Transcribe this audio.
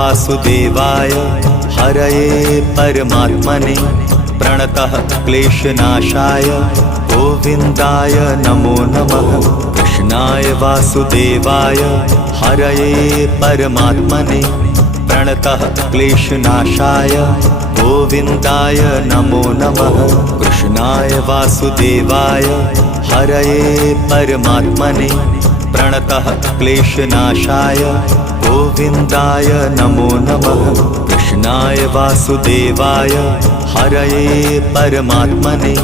वासुदेवाय हरये परमात्मने प्रणतः क्लेशनाशाय गोविन्दाय नमो नमः। कृष्णाय वासुदेवाय हरये परमात्मने प्रणतः क्लेशनाशाय गोविन्दाय नमो नमः। कृष्णाय वासुदेवाय हरये परमात्मने प्रणतः क्लेशनाशाय गोविन्दाय नमो नमः। कृष्णाय वासुदेवाय हरये परमात्मने